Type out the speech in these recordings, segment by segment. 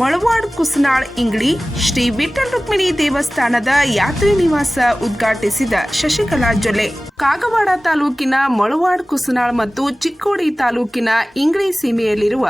ಮಳವಾಡ್ ಕುಸನಾಳ್ ಇಂಗ್ಳಿ ಶ್ರೀ ವಿಠಲ್ ರುಕ್ಮಿಣಿ ದೇವಸ್ಥಾನದ ಯಾತ್ರಿ ನಿವಾಸ ಉದ್ಘಾಟಿಸಿದ ಶಶಿಕಲಾ ಜೊಲೆ ಕಾಗವಾಡ ತಾಲೂಕಿನ ಮಳವಾಡ್ ಕುಸನಾಳ್ ಮತ್ತು ಚಿಕ್ಕೋಡಿ ತಾಲೂಕಿನ ಇಂಗ್ಳಿ ಸೀಮೆಯಲ್ಲಿರುವ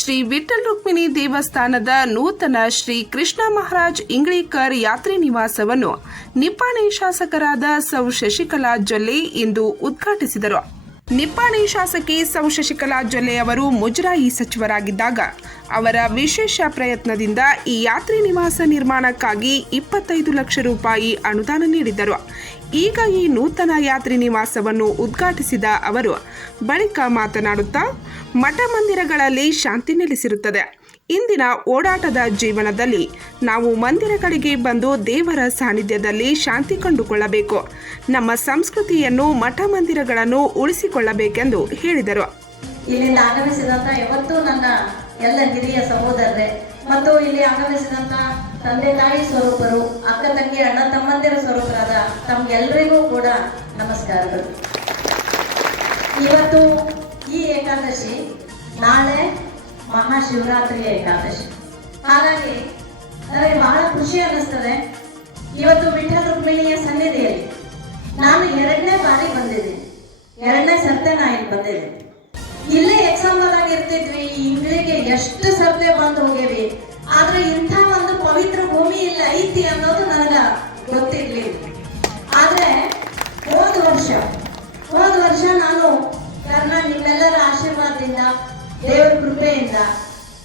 ಶ್ರೀ ವಿಠಲ್ ರುಕ್ಮಿಣಿ ದೇವಸ್ಥಾನದ ನೂತನ ಶ್ರೀ ಕೃಷ್ಣ ಮಹಾರಾಜ್ ಇಂಗ್ಳಿಕರ್ ಯಾತ್ರಿ ನಿವಾಸವನ್ನು ನಿಪ್ಪಾಣಿ ಶಾಸಕರಾದ ಸೌ ಶಶಿಕಲಾ ಜೊಲ್ಲೆ ಇಂದು ಉದ್ಘಾಟಿಸಿದರು. ನಿಪ್ಪಾಣಿ ಶಾಸಕಿ ಸಂಶಶಿಕಲಾ ಜೊಲ್ಲೆ ಅವರು ಮುಜರಾಯಿ ಸಚಿವರಾಗಿದ್ದಾಗ ಅವರ ವಿಶೇಷ ಪ್ರಯತ್ನದಿಂದ ಈ ಯಾತ್ರಿ ನಿವಾಸ ನಿರ್ಮಾಣಕ್ಕಾಗಿ ಇಪ್ಪತ್ತೈದು ಲಕ್ಷ ರೂಪಾಯಿ ಅನುದಾನ ನೀಡಿದ್ದರು. ಈಗ ಈ ನೂತನ ಯಾತ್ರಿ ನಿವಾಸವನ್ನು ಉದ್ಘಾಟಿಸಿದ ಅವರು, ಬಳಿಕ ಮಾತನಾಡುತ್ತಾ ಮಠ ಮಂದಿರಗಳಲ್ಲಿ ಶಾಂತಿ ನೆಲೆಸಿರುತ್ತದೆ. ಇಂದಿನ ಓಡಾಟದ ಜೀವನದಲ್ಲಿ ನಾವು ಮಂದಿರಗಳಿಗೆ ಬಂದು ದೇವರ ಸಾನ್ನಿಧ್ಯದಲ್ಲಿ ಶಾಂತಿ ಕಂಡುಕೊಳ್ಳಬೇಕು. ನಮ್ಮ ಸಂಸ್ಕೃತಿಯನ್ನು ಮಠ ಮಂದಿರಗಳನ್ನು ಉಳಿಸಿಕೊಳ್ಳಬೇಕೆಂದು ಹೇಳಿದರು. ಇಲ್ಲಿಂದ ಆಗಮಿಸಿದಂತ ಯಾವತ್ತೂ ನನ್ನ ಎಲ್ಲ ಹಿರಿಯ ಸಹೋದರರೇ ಮತ್ತು ಇಲ್ಲಿ ಆಗಮಿಸಿದಂತ ತಂದೆ ತಾಯಿ ಸ್ವರೂಪರು, ಅಕ್ಕ ತಂಗಿ, ಅಣ್ಣ ತಮ್ಮಂದಿರ ಸ್ವರೂಪರಾದ ತಮ್ಗೆಲ್ಲರಿಗೂ ಕೂಡ ನಮಸ್ಕಾರಗಳು. ಇವತ್ತು ಈ ಏಕಾದಶಿ ನಾಳೆ ಮಹಾಶಿವರಾತ್ರಿ ಏಕಾದಶಿ. ಹಾಗಾಗಿ, ನನಗೆ ಬಹಳ ಖುಷಿ ಅನ್ನಿಸ್ತದೆ. ಇವತ್ತು ವಿಠಲ ರುಕ್ಮಿಣಿಯ ಸನ್ನಿಧಿಯಲ್ಲಿ ನಾನು ಎರಡನೇ ಬಾರಿ ಬಂದಿದ್ದೀನಿ ಎರಡನೇ ಸರ್ತೆ ನಾ ಇಲ್ಲಿ ಬಂದಿದ್ದೀನಿ ಇಲ್ಲೇ ಎಕ್ಸಾಂಪಲ್ ಆಗಿರ್ತಿದ್ವಿ ಈ ಇಂಗ್ಲಿಗೆ ಎಷ್ಟು ಸರ್ತೆ ಬಂದು ಹೋಗೇವಿ ಆದ್ರೆ ಇಂಥ ಒಂದು ಪವಿತ್ರ ಭೂಮಿ ಇಲ್ಲ, ಐತಿ ಅನ್ನೋದು ನನಗ ಗೊತ್ತಿರ್ಲಿ ಆದ್ರೆ, ಹೋದ ವರ್ಷ ಹೋದ ವರ್ಷ ನಾನು ಕರ್ನಾ ನಿಮ್ಮೆಲ್ಲರ ಆಶೀರ್ವಾದದಿಂದ ದೇವರ ಕೃಪೆಯಿಂದ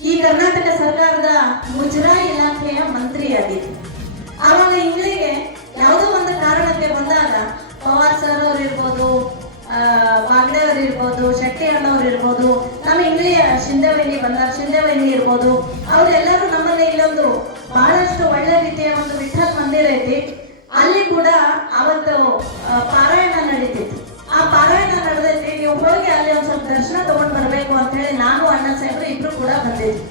ಈ ಕರ್ನಾಟಕ ಸರ್ಕಾರದ ಮುಜರಾಯಿ ಇಲಾಖೆಯ ಮಂತ್ರಿಯಾಗಿತ್ತು ಆವಾಗ ಇಂಗ್ಲಿಗೆ ಯಾವುದೋ ಒಂದು ಕಾರಣಕ್ಕೆ ಬಂದಾಗ ಪವಾರ್ ಸರ್ ಅವ್ರು ಇರ್ಬೋದು ವಾಗ್ಡೆ ಅವ್ರು ಇರ್ಬೋದು ಶೆಟ್ಟಿ ಅಣ್ಣವ್ರು ಇರ್ಬೋದು ನಮ್ಮ ಇಂಗ್ಲಿಯ ಶಿಂದವೇಣಿ ಬಂದಾಗ ಶಿಂದವೇಣಿ ಇರ್ಬೋದು, ಅವರೆಲ್ಲರೂ ನಮ್ಮಲ್ಲಿ ಇಲ್ಲೊಂದು ಬಹಳಷ್ಟು ಒಳ್ಳೆ ರೀತಿಯ ಒಂದು ಅಂತ ಹೇಳಿ ನಾನು ಅಣ್ಣ ಸಾಹೇಬ್ರು ಇಬ್ರು ಕೂಡ ಬಂದಿದ್ವಿ.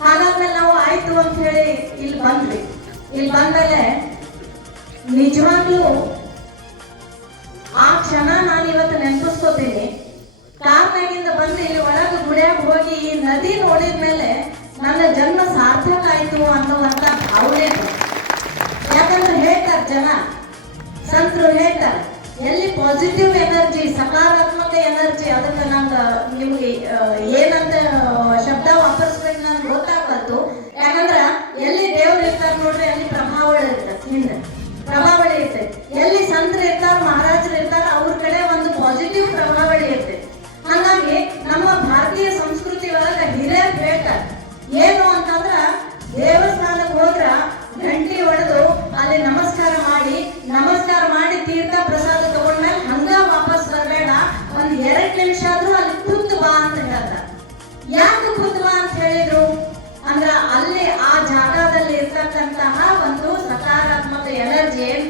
ಹಾಗಾದ್ಮೇಲೆ ನಾವು ಆಯ್ತು ಅಂತ ಹೇಳಿ ಇಲ್ಲಿ ಬಂದ್ವಿ. ಇಲ್ಲಿ ಬಂದ್ಮೇಲೆ ನಿಜವಾಗ್ಲೂ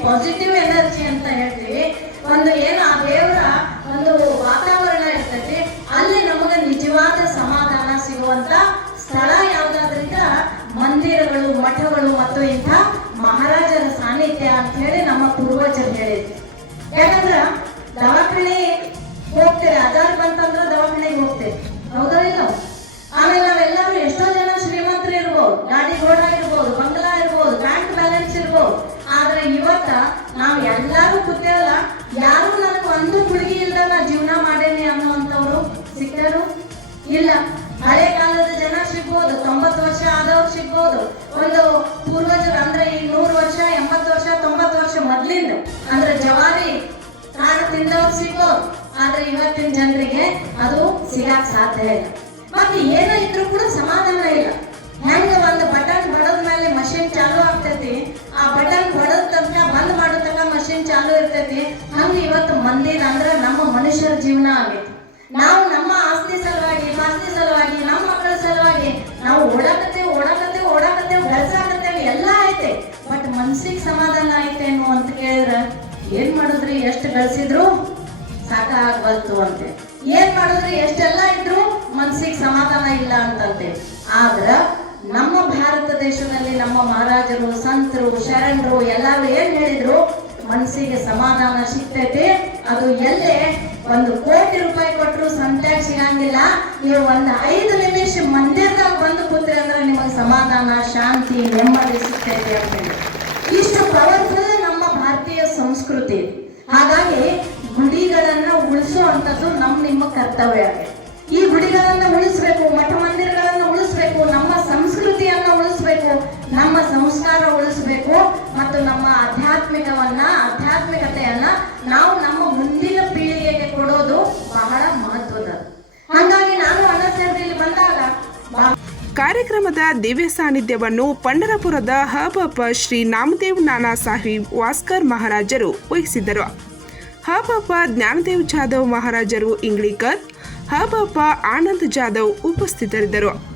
ಪಾಸಿಟಿವ್ ಎನರ್ಜಿ ಅಂತ ಹೇಳ್ತೀವಿ. ಒಂದು ಏನು, ಆ ದೇವರ ಒಂದು ವಾತಾವರಣ ಇರ್ತೈತಿ, ಅಲ್ಲಿ ನಮಗೆ ನಿಜವಾದ ಸಮಾಧಾನ ಸಿಗುವಂತ ಸ್ಥಳ ಯಾವುದಾದ್ರಿಂದ? ಮಂದಿರಗಳು, ಮಠಗಳು ಮತ್ತು ಇಂಥ ನಾವ್ ಎಲ್ಲಾರು ಕೂತೇವಲ್ಲ ಯಾರು ನನಗೆ ಒಂದು ಹುಡುಗಿ ಇಲ್ಲ ನಾ ಜೀವನ ಮಾಡೇನಿ ಅನ್ನುವಂಥವ್ರು ಸಿಕ್ಕರು ಇಲ್ಲ. ಹಳೆ ಕಾಲದ ಜನ ಸಿಗ್ಬೋದು, ತೊಂಬತ್ತು ವರ್ಷ ಆದವ್ರು ಸಿಗ್ಬೋದು. ಒಂದು ಪೂರ್ವಜರು ಅಂದ್ರೆ ಈ ನೂರು ವರ್ಷ, ಎಂಬತ್ತು ವರ್ಷ, ತೊಂಬತ್ತು ವರ್ಷ ಮೊದ್ಲಿಂದ. ಅಂದ್ರೆ ಜವಾರಿ ಕಾಡು ತಿಂದವ್ರು ಸಿಗ್ಬೋದು. ಆದ್ರೆ ಇವತ್ತಿನ ಜನರಿಗೆ ಅದು ಸಿಗಾಕ್ ಸಾಧ್ಯ ಇಲ್ಲ. ಮತ್ತೆ ಏನೋ ಇದ್ರೂ ಕೂಡ ಸಮಾಧಾನ ಇಲ್ಲ. ಹೆಂಗ ಒಂದು ಬಟನ್ ಬಡದ ಮೇಲೆ ಮಷಿನ್ ಚಾಲು ಆಗ್ತೈತಿ, ಆ ಬಟನ್ ಬಡದ ತನಕ ಬಂದ್ ಮಾಡೋ ತನಕ ಮಷಿನ್ ಚಾಲು ಇರ್ತೈತಿ, ಹಂಗ ಇವತ್ತು ಮಂದಿನ ಅಂದ್ರ ನಮ್ಮ ಮನುಷ್ಯರ ಜೀವನ ಆಗೈತಿ. ನಾವು ನಮ್ಮ ಆಸ್ತಿ ಸಲುವಾಗಿ ಆಸ್ತಿ ಸಲುವಾಗಿ, ನಮ್ಮ ಮಕ್ಕಳ ಸಲುವಾಗಿ, ನಾವು ಓಡಾಕತ್ತೇವೆ ಓಡಾಕತ್ತೇವೆ ಓಡಾಕತ್ತೇವೆ ಬೆಳ್ಸಾಕತ್ತೇವೆ ಎಲ್ಲ ಐತೆ. ಬಟ್ ಮನ್ಸಿಗೆ ಸಮಾಧಾನ ಐತೇನು ಅಂತ ಕೇಳಿದ್ರ ಏನ್ ಮಾಡಿದ್ರಿ, ಎಷ್ಟು ಗಳಿಸಿದ್ರು ಸಾಕಾಗ್ಬಲ್ತು ಅಂತೆ. ಏನ್ ಮಾಡಿದ್ರಿ, ಎಷ್ಟೆಲ್ಲ ಇದ್ರು ಮನ್ಸಿಗೆ ಸಮಾಧಾನ ಇಲ್ಲ ಅಂತಂತೆ. ಆದ್ರ ನಮ್ಮ ಭಾರತ ದೇಶದಲ್ಲಿ ನಮ್ಮ ಮಹಾರಾಜರು, ಸಂತರು, ಶರಣರು ಎಲ್ಲಾರು ಏನ್ ಹೇಳಿದ್ರು ಮನಸ್ಸಿಗೆ ಸಮಾಧಾನ ಸಿಗ್ತೈತಿ. ಅದು ಎಲ್ಲೇ ಒಂದು ಕೋಟಿ ರೂಪಾಯಿ ಕೊಟ್ಟರು ಸಂತ್ಯಾಗ ಸಿಗಂಗಿಲ್ಲ. ನೀವು ಒಂದು ಐದು ನಿಮಿಷ ಮಂದಿರದಾಗ ಬಂದು ಕೂತ್ರಿ ಅಂದ್ರೆ ನಿಮಗೆ ಸಮಾಧಾನ, ಶಾಂತಿ, ನೆಮ್ಮದಿ ಸಿಗ್ತೈತಿ ಅಂತ ಹೇಳಿ. ಇಷ್ಟು ಪವರ್ಫುಲ್ ನಮ್ಮ ಭಾರತೀಯ ಸಂಸ್ಕೃತಿ. ಹಾಗಾಗಿ ಗುಡಿಗಳನ್ನ ಉಳಿಸುವಂಥದ್ದು ನಮ್ಮ ನಿಮ್ಮ ಕರ್ತವ್ಯ. ಈ ಗುಡಿಗಳನ್ನ ಉಳಿಸ್ಬೇಕು, ಮಠ ಮಂದಿರಗಳನ್ನ ಉಳಿಸ್ಬೇಕು, ನಮ್ಮ ಸಂಸ್ಕಾರ ಉಳಿಸಬೇಕು ಮತ್ತು ನಮ್ಮ ಆಧ್ಯಾತ್ಮಿಕವನ್ನ, ಆಧ್ಯಾತ್ಮಿಕತೆಯನ್ನ ನಾವು ನಮ್ಮ ಮುಂದಿನ ಪೀಳಿಗೆಗೆ ಕೊಡೋದು ಬಹಳ ಮಹತ್ವದ. ಹಾಗಾಗಿ ನಾನು ಅಣ್ಣ ಇಲ್ಲಿ ಬಂದಾಗ ಕಾರ್ಯಕ್ರಮದ ದಿವ್ಯ ಸಾನ್ನಿಧ್ಯವನ್ನು ಪಂಡರಪುರದ ಹಬಪ ಶ್ರೀ ನಾಮದೇವ್ ನಾನಾ ಸಾಹಿಬ್ ವಾಸ್ಕರ್ ಮಹಾರಾಜರು ವಹಿಸಿದ್ದರು. ಹಬಪ ಜ್ಞಾನದೇವ್ ಜಾಧವ್ ಮಹಾರಾಜರು ಇಂಗ್ಲಿಕರ್ ಹಬಪ ಆನಂದ್ ಜಾಧವ್ ಉಪಸ್ಥಿತರಿದ್ದರು.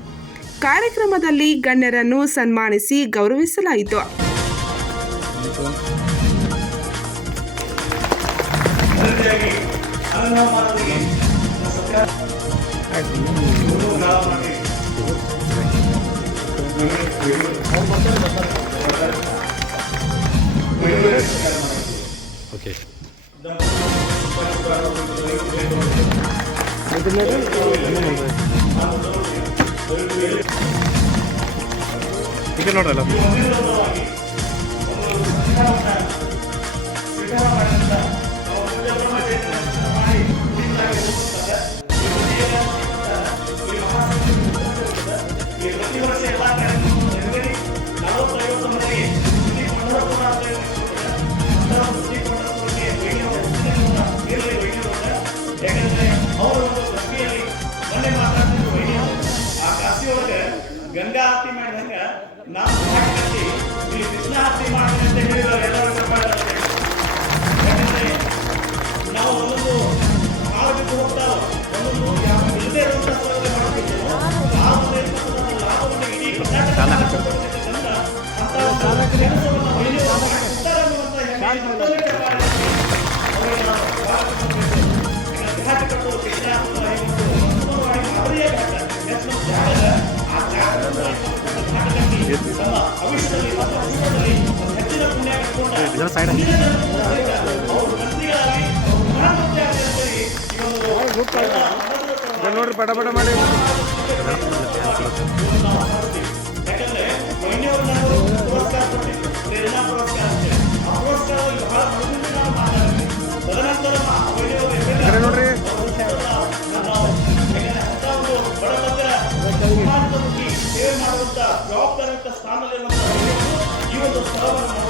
ಕಾರ್ಯಕ್ರಮದಲ್ಲಿ ಗಣ್ಯರನ್ನು ಸನ್ಮಾನಿಸಿ ಗೌರವಿಸಲಾಯಿತು. ಓಕೆ ಈಗ ನಾವು ಮಾಡಿ ಇಲ್ಲಿ ಕೃಷ್ಣ ಆರತಿ ಮಾಡ್ತೀನಿ ಅಂತ ಹೇಳಿದ್ರು ಎಲ್ಲರೂ ಕರ್ಕೊಂಡು ಯಾಕಂದ್ರೆ ನಾವು ಒಂದೊಂದು ಕಾಳು ಬಿಟ್ಟು ಹೋಗ್ತಾವ ಒಂದೊಂದು ಯಾವ ಇಲ್ಲದೆ ಇರುವಂತ ಸ್ಥಳದಲ್ಲಿ ಮಾಡ್ತಿದ್ದೇವೆ. ಆ ಒಂದು ಇರ್ತಕ್ಕಂಥ ಲಾಭವನ್ನು ಇಡೀ ಕರ್ನಾಟಕ ರಾಜ್ಯದಿಂದ ಅಂತ ಒಂದು ಕೆಲಸವನ್ನು ಮಾಡ್ತಾರೆ ಅನ್ನುವಂಥ ಕರ್ನಾಟಕ ನೋಡ್ರಿ. ಪಟ ಪಟ ಮಾಡಿ ಯಾಕಂದ್ರೆ ಜವಾಬ್ದಾರಿಯುತ ಸ್ಥಾನದಲ್ಲಿ ಈ ಒಂದು ಸ್ಥಳವನ್ನು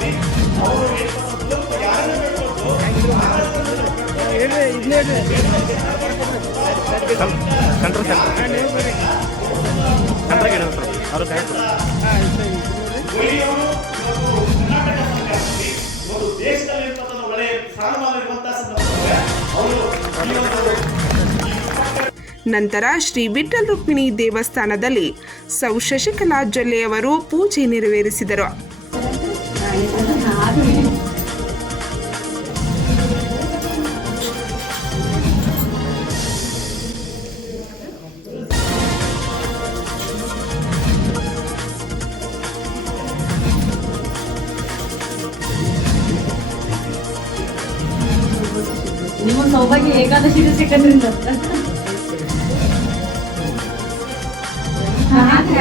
ನೋಡಿ ಅವರು ದೇಶದಲ್ಲಿ ಒಳ್ಳೆಯ ಸ್ಥಾನಮಾನವಿರುವಂತಹ ಸಂದರ್ಭದಲ್ಲಿ ಅವರು ನಂತರ ಶ್ರೀ ವಿಠಲ್ ರುಕ್ಮಿಣಿ ದೇವಸ್ಥಾನದಲ್ಲಿ ಸೌ ಶಶಿಕಲಾ ಜೊಲ್ಲೆಯವರು ಪೂಜೆ ನೆರವೇರಿಸಿದರು. ಸೌಭಾಗ್ಯ ಏಕಾದಶಿ ಸಿಕ್ಕದ್ರಿಂದ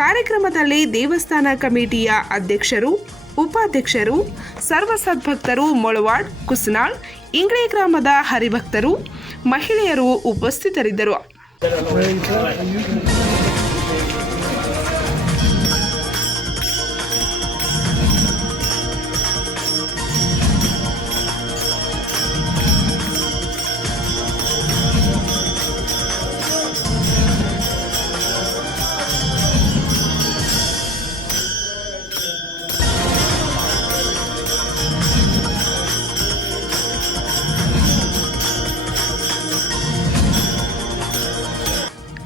ಕಾರ್ಯಕ್ರಮದಲ್ಲಿ ದೇವಸ್ಥಾನ ಕಮಿಟಿಯ ಅಧ್ಯಕ್ಷರು ಉಪಾಧ್ಯಕ್ಷರು ಸರ್ವ ಸದ್ಭಕ್ತರು ಮೊಳವಾಡ್ ಕುಸನಾಳ್ ಇಂಗ್ಳೆ ಗ್ರಾಮದ ಹರಿಭಕ್ತರು ಮಹಿಳೆಯರು ಉಪಸ್ಥಿತರಿದ್ದರು.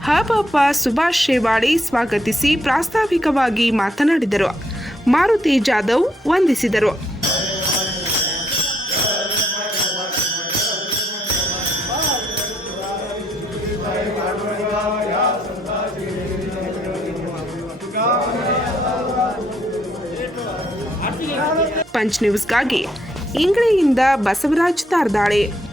ಹಬಪ್ಪ ಸುಭಾಷ್ ಶೇವಾಡಿ ಸ್ವಾಗತಿಸಿ ಪ್ರಾಸ್ತಾವಿಕವಾಗಿ ಮಾತನಾಡಿದರು. ಮಾರುತಿ ಜಾಧವ್ ವಂದಿಸಿದರು. ಪಂಚ್ ನ್ಯೂಸ್ಗಾಗಿ ಇಂಗ್ಲೆಯಿಂದ ಬಸವರಾಜ್ ತಾರ್ದಾಳೆ.